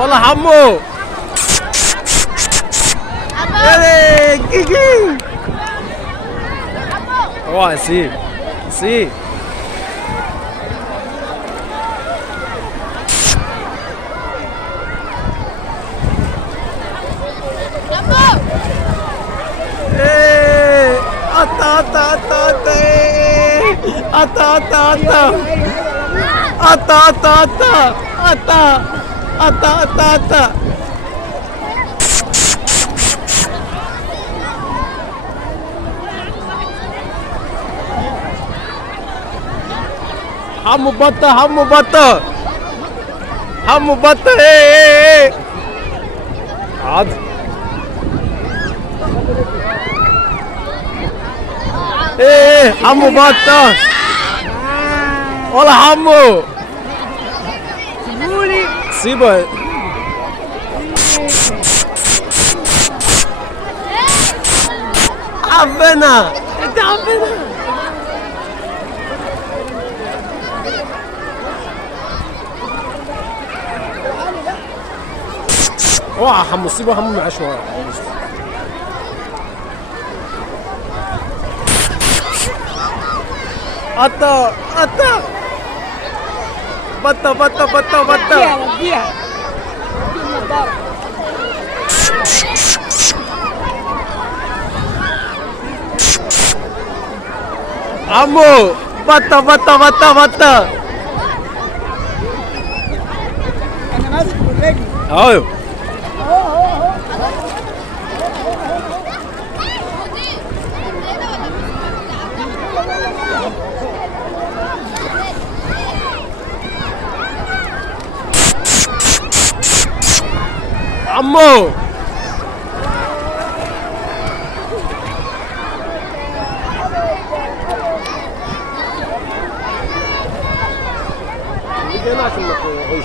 والله حمو. يلي كيكي. اوه سي سي. Ata ata ata ata. Ata ata ata. Ata ata ata. Ata. Ata ata ata. حمو بطة حمو بطة حمو بطة. ايه حاضر. ايه حمو بطة. والله حمو. سيبولي. سيبه. عفنا انت عفنا. اوعى حمو سيبه حمو معاه شويه. أتا أتا. بطة بطة بطة بطة. وديها النضارة. عمو بطة بطة بطة بطة. انا ماسك بالرجل. ايوه. عمو بدنا عشان ما تغيش.